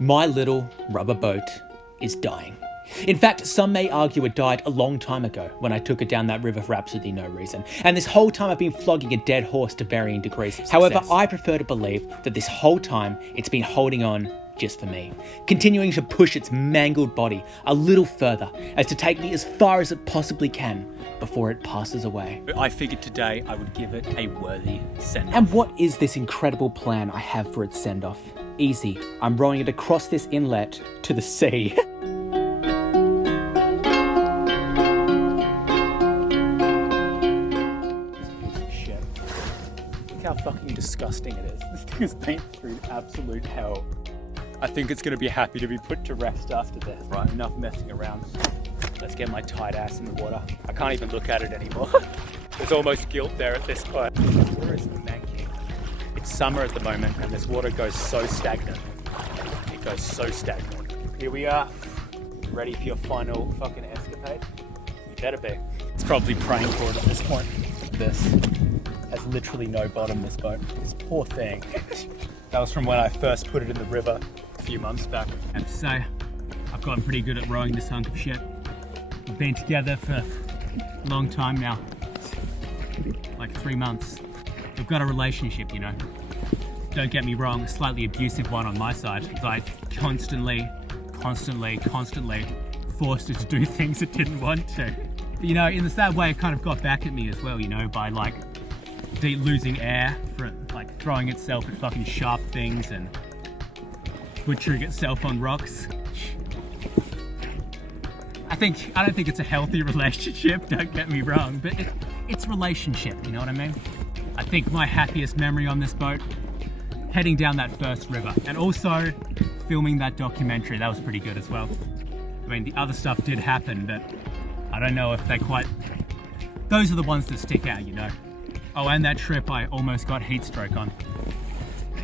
My little rubber boat is dying. In fact, some may argue it died a long time ago when I took it down that river for absolutely no reason. And this whole time I've been flogging a dead horse to varying degrees of success. However, I prefer to believe that this whole time it's been holding on just for me, continuing to push its mangled body a little further as to take me as far as it possibly can before it passes away. I figured today I would give it a worthy send-off. And what is this incredible plan I have for its send-off? Easy. I'm rowing it across this inlet to the sea. Shit. Look how fucking disgusting it is. This thing has been through absolute hell. I think it's going to be happy to be put to rest after this. Right, enough messing around. Let's get my tight ass in the water. I can't even look at it anymore. There's almost guilt there at this point. The water is manking. It's summer at the moment and this water goes so stagnant. It goes so stagnant. Here we are, ready for your final fucking escapade. You better be. It's probably praying for it at this point. This has literally no bottom, this boat. This poor thing. That was from when I first put it in the river a few months back. I have to say, I've gotten pretty good at rowing this hunk of shit. We've been together for a long time now. Like 3 months. We've got a relationship, you know. Don't get me wrong, a slightly abusive one on my side. I constantly forced her to do things it didn't want to. But, you know, in the sad way, it kind of got back at me as well, you know, by like losing air for it, like throwing itself at fucking sharp things and butchering itself on rocks. I don't think it's a healthy relationship, don't get me wrong, but it's a relationship, you know what I mean? I think my happiest memory on this boat, heading down that first river, and also filming that documentary, that was pretty good as well. I mean, the other stuff did happen, but I don't know if they quite, those are the ones that stick out, you know? Oh, and that trip I almost got heat stroke on.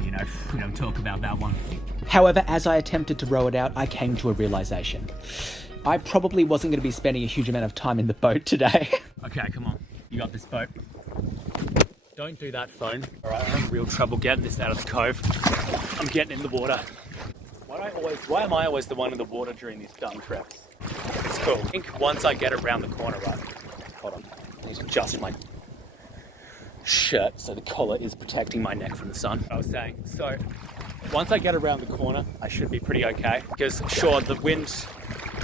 You know, we don't talk about that one. However, as I attempted to row it out, I came to a realization. I probably wasn't going to be spending a huge amount of time in the boat today. Okay, come on. You got this boat. Don't do that, phone. All right, I'm in real trouble getting this out of the cove. I'm getting in the water. Why am I always the one in the water during these dumb trips? It's cool. I think once I get around the corner, right? Hold on. I need to adjust my shirt so the collar is protecting my neck from the sun. I was saying, so once I get around the corner, I should be pretty okay. Because sure, the wind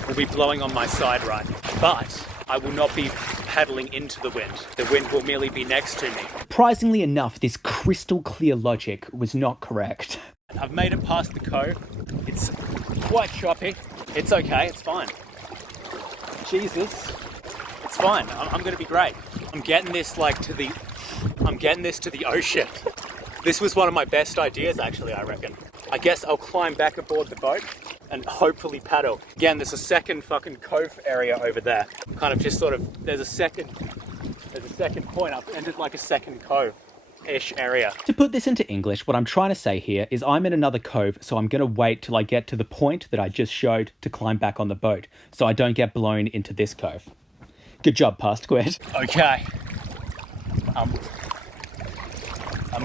will be blowing on my side, right? But I will not be paddling into the wind. The wind will merely be next to me. Surprisingly enough, this crystal clear logic was not correct. I've made it past the cove. It's quite choppy. It's okay, it's fine. Jesus, it's fine. I'm gonna be great. I'm getting this to the ocean. This was one of my best ideas, actually, I reckon. I guess I'll climb back aboard the boat and hopefully paddle. Again, there's a second fucking cove area over there. Kind of just sort of, there's a second point. I've entered like a second cove-ish area. To put this into English, what I'm trying to say here is I'm in another cove, so I'm gonna wait till I get to the point that I just showed to climb back on the boat, so I don't get blown into this cove. Good job, past quit. Okay. I'm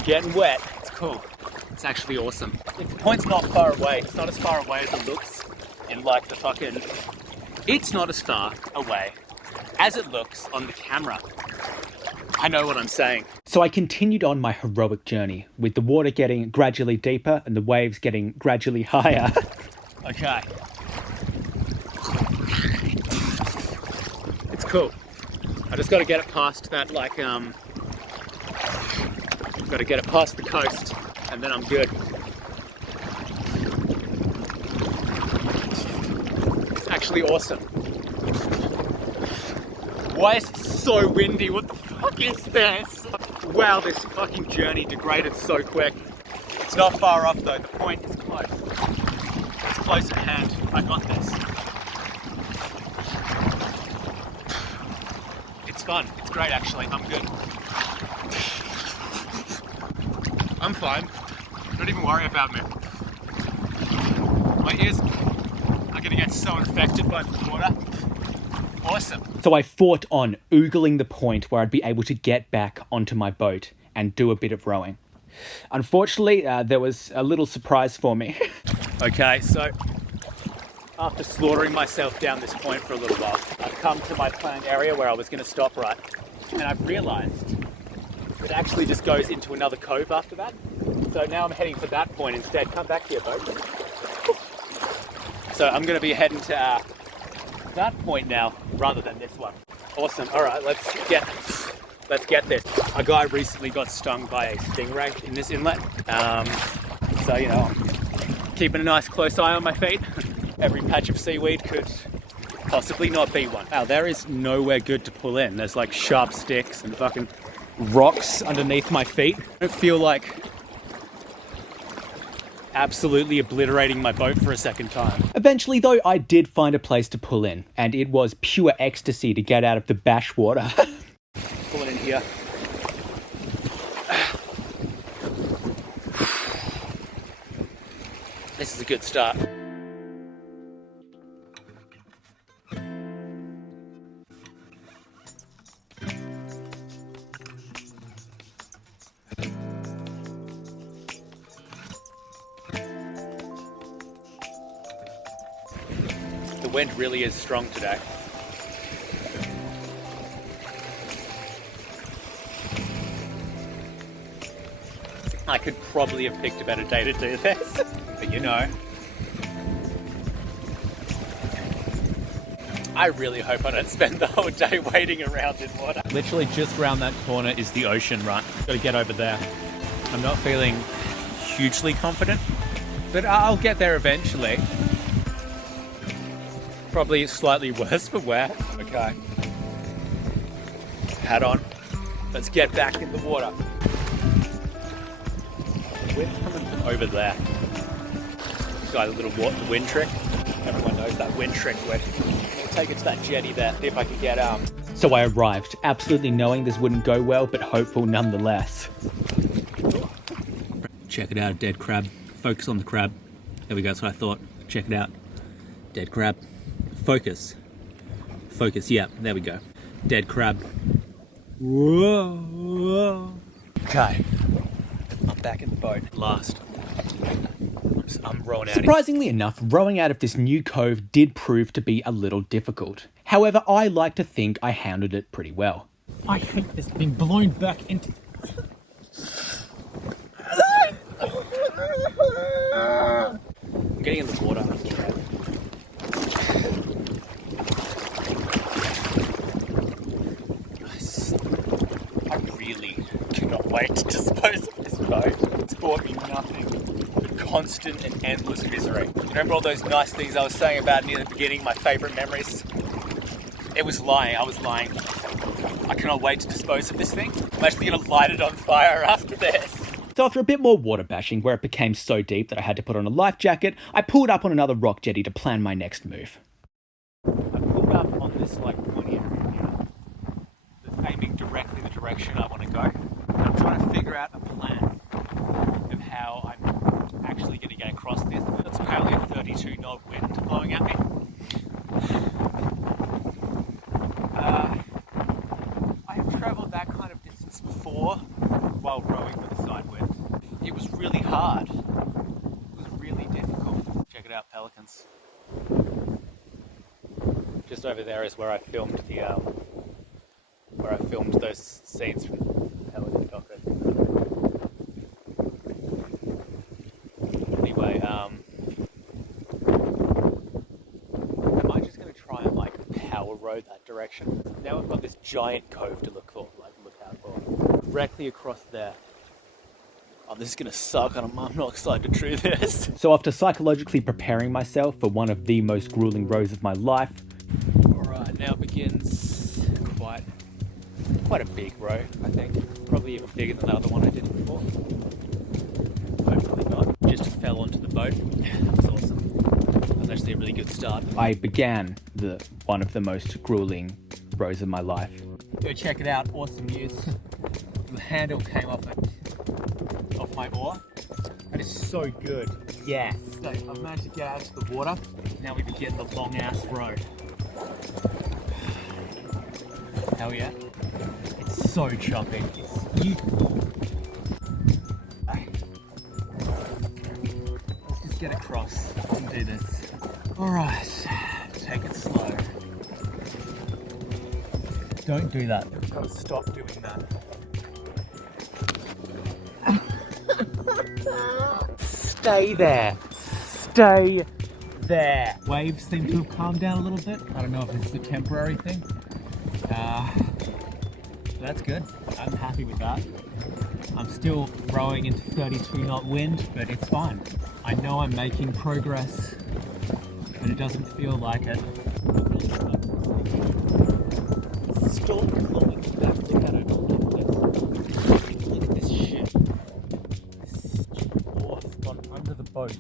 getting wet. It's cool. It's actually awesome. The point's not far away. It's not as far away as it looks in like the fucking... It's not as far away as it looks on the camera. I know what I'm saying. So I continued on my heroic journey with the water getting gradually deeper and the waves getting gradually higher. Okay. It's cool. I just got to get it past that got to get it past the coast and then I'm good. It's actually awesome. Why is it so windy? What the fuck is this? Wow, this fucking journey degraded so quick. It's not far off though, the point is close. It's close at hand. I got this. It's fun. It's great actually. I'm good. I'm fine. Don't even worry about me. My ears are gonna get so infected by the water. Awesome. So I fought on, oogling the point where I'd be able to get back onto my boat and do a bit of rowing. Unfortunately, there was a little surprise for me. Okay, so after slaughtering myself down this point for a little while, I've come to my planned area where I was going to stop, right? And I've realised it actually just goes into another cove after that. So now I'm heading to that point instead. Come back here, boat. So I'm going to be heading to that point now rather than this one. Awesome. All right, let's get this. A guy recently got stung by a stingray in this inlet. So, you know, I'm keeping a nice close eye on my feet. Every patch of seaweed could possibly not be one. Wow, there is nowhere good to pull in. There's like sharp sticks and fucking rocks underneath my feet. I don't feel like absolutely obliterating my boat for a second time. Eventually though, I did find a place to pull in, and it was pure ecstasy to get out of the bash water. Pull it in here. This is a good start. The wind really is strong today. I could probably have picked a better day to do this, but you know. I really hope I don't spend the whole day waiting around in water. Literally just around that corner is the ocean, right? Gotta get over there. I'm not feeling hugely confident, but I'll get there eventually. Probably slightly worse for wear. Okay. Hat on. Let's get back in the water. Wind's coming from over there. Got a little wind trick. Everyone knows that wind trick. We'll take it to that jetty there, see if I can get So I arrived, absolutely knowing this wouldn't go well, but hopeful nonetheless. Check it out, a dead crab. Focus on the crab. There we go, that's what I thought. Check it out. Dead crab. Focus. Focus, yeah, there we go. Dead crab. Whoa, whoa. Okay. I'm back in the boat at last. I'm rowing out. Surprisingly enough, rowing out of this new cove did prove to be a little difficult. However, I like to think I handled it pretty well. I hate this being blown back into... I'm getting in the water. I really cannot wait to dispose of this boat. It's brought me nothing but constant and endless misery. Remember all those nice things I was saying about near the beginning, my favourite memories? It was lying, I was lying. I cannot wait to dispose of this thing. I'm actually going to light it on fire after this. So after a bit more water bashing, where it became so deep that I had to put on a life jacket, I pulled up on another rock jetty to plan my next move. I pulled up on this like pointy area here, that's aiming directly the direction I want to go. And I'm trying to figure out a plan of how I'm actually going to get across this. That's apparently a 32 knot wind blowing at me. I have travelled that kind of distance before while rowing with a side wind. It was really hard. It was really difficult. Check it out, pelicans. Just over there is where I filmed those scenes from the Pelican docket. Anyway, am I just going to try and like power row that direction? Now we've got this giant cove to look out for. Directly across there. Oh, this is going to suck, and I'm not excited to do this. So after psychologically preparing myself for one of the most grueling rows of my life, alright, now begins quite a big row, I think. Probably even bigger than the other one I did before. Hopefully not. Just fell onto the boat. That was awesome. That was actually a really good start. I began one of the most grueling rows of my life. Go check it out, awesome news. The handle came off my oar. That is so good. Yes. So I've managed to get out of the water. Now we begin the long ass road. Hell yeah. It's so choppy. It's beautiful. Let's let's get across and do this. All right, take it slow. Don't do that. You've got to stop doing that. Stay there. Stay there. Waves seem to have calmed down a little bit. I don't know if this is a temporary thing. That's good. I'm happy with that. I'm still rowing into 32 knot wind, but it's fine. I know I'm making progress, but it doesn't feel like it. Stop clawing back. Look at it. Look at this shit. This straw has gone under the boat.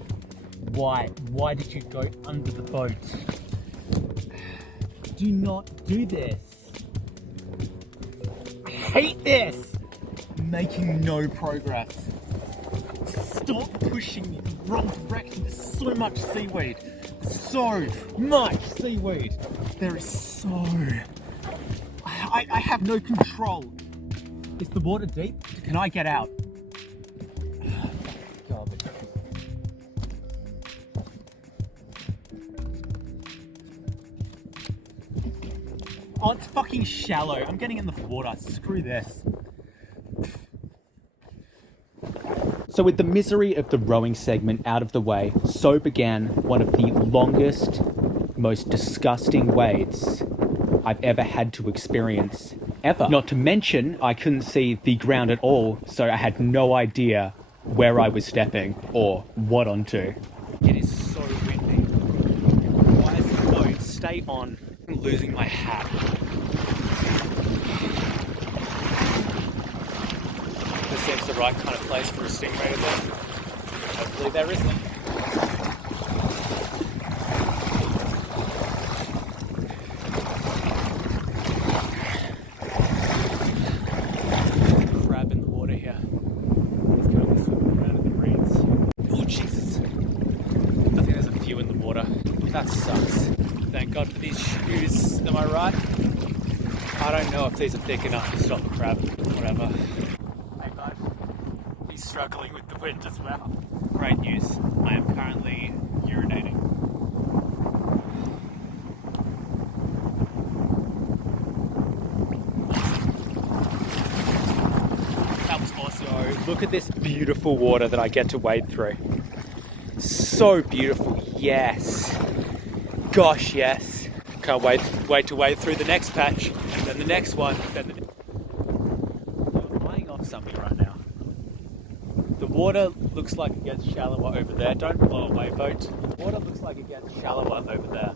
Why? Why did you go under the boat? Do not do this. I hate this. Making no progress. Stop pushing me in the wrong direction. There's so much seaweed. So much seaweed. There is so... I have no control. Is the water deep? Can I get out? Garbage. Oh, it's fucking shallow. I'm getting in the water. Screw this. So with the misery of the rowing segment out of the way, so began one of the longest, most disgusting wades I've ever had to experience, ever. Not to mention, I couldn't see the ground at all, so I had no idea where I was stepping or what onto. It is so windy. Why is the boat stay on? I'm losing my hat. This seems the right kind of place for a stingray to live. Hopefully there isn't. Crab in the water here. He's currently swimming around in the reeds. Oh Jesus! I think there's a few in the water. That sucks. Thank God for these shoes. Am I right? I don't know if these are thick enough to stop the crab. Whatever. Struggling with the wind as well. Great news. I am currently urinating. That was awesome. Look at this beautiful water that I get to wade through. So beautiful. Yes. Gosh, yes. Can't wait to wade through the next patch, then the next one, then the... You're eyeing off something right now. The water looks like it gets shallower over there. Don't blow away, boat. The water looks like it gets shallower over there.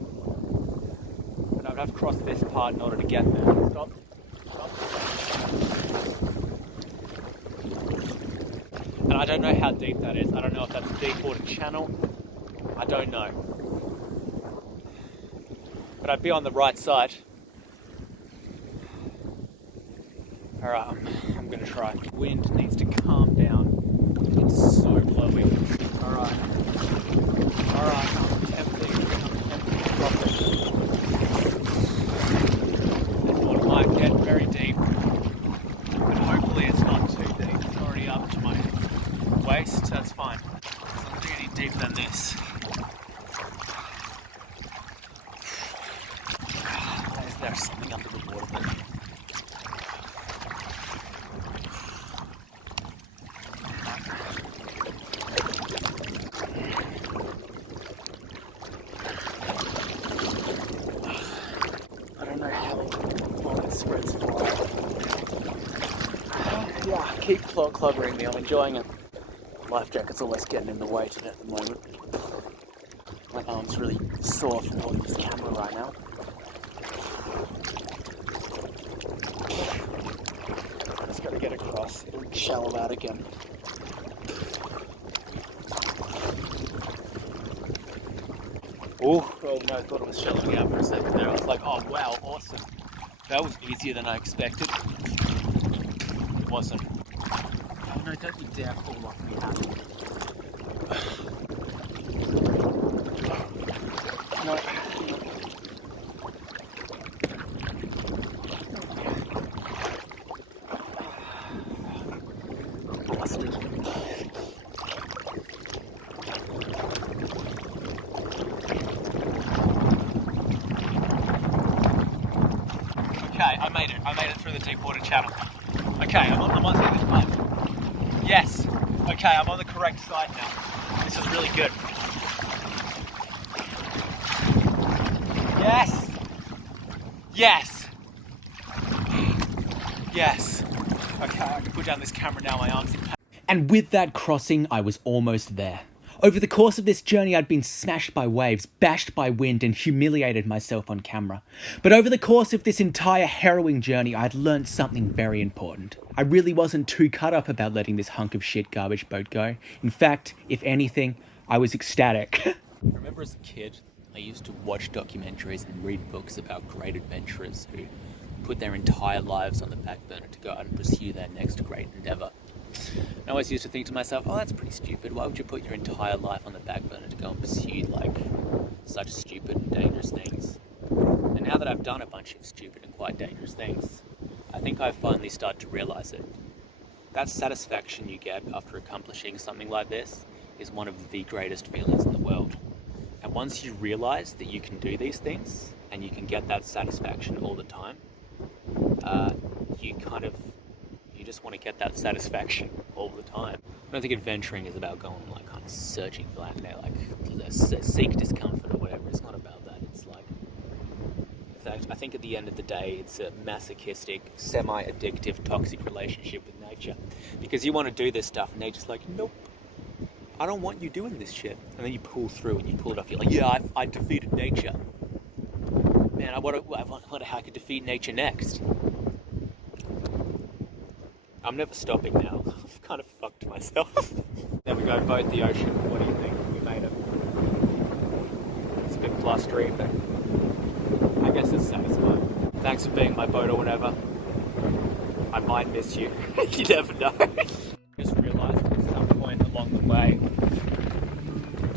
And I would have to cross this part in order to get there. Stop. Stop. And I don't know how deep that is. I don't know if that's a deep water channel. I don't know. But I'd be on the right side. Alright, I'm going to try. Wind needs to calm down. It's so blowy. Alright, I'm tempting properly. This water might get very deep, but hopefully it's not too deep. It's already up to my waist, that's fine. I'm really deep than this. There's something under the water, but keep clobbering me, I'm enjoying it. Life jacket's always getting in the way today at the moment. My arm's really sore from holding this camera right now. I just gotta get across, it'll shallow out again. Oh no, I thought it was shallowing out for a second there. I was like, oh wow, awesome. That was easier than I expected. It wasn't. Oh no, don't you dare fall off me. No. I made it through the deep water channel. Okay, I'm on this one. Yes. Okay, I'm on the correct side now. This is really good. Yes. Yes. Yes. Okay, I can put down this camera now, my arms in pain. And with that crossing, I was almost there. Over the course of this journey, I'd been smashed by waves, bashed by wind, and humiliated myself on camera. But over the course of this entire harrowing journey, I'd learned something very important. I really wasn't too cut up about letting this hunk of shit garbage boat go. In fact, if anything, I was ecstatic. I remember as a kid, I used to watch documentaries and read books about great adventurers who put their entire lives on the back burner to go out and pursue their next great endeavour. And I always used to think to myself, oh, that's pretty stupid. Why would you put your entire life on the back burner to go and pursue, like, such stupid and dangerous things? And now that I've done a bunch of stupid and quite dangerous things, I think I've finally started to realise it. That satisfaction you get after accomplishing something like this is one of the greatest feelings in the world. And once you realise that you can do these things, and you can get that satisfaction all the time, you just want to get that satisfaction all the time. I don't think adventuring is about going like kind of searching for that, like seek discomfort or whatever. It's not about that. It's like, in fact, I think at the end of the day, it's a masochistic, semi-addictive, toxic relationship with nature. Because you want to do this stuff, and nature's like, nope, I don't want you doing this shit. And then you pull through and you pull it off. You're like, yeah, I defeated nature. Man, I wonder how I could defeat nature next. I'm never stopping now. I've kind of fucked myself. There we go, boat the ocean. What do you think? We made it. It's a bit blustery, but I guess it's satisfying. Thanks for being my boat or whatever. I might miss you. You never know. Just realised at some point along the way,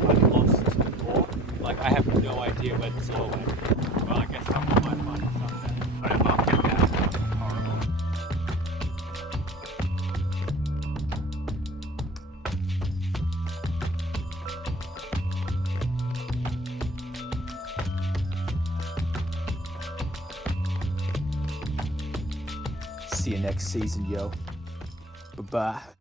I've lost the oar. Like, I have no idea where this oar went. Well, I guess someone might find it someday. Whatever, I'll get that. Horrible. See you next season, yo. Bye-bye.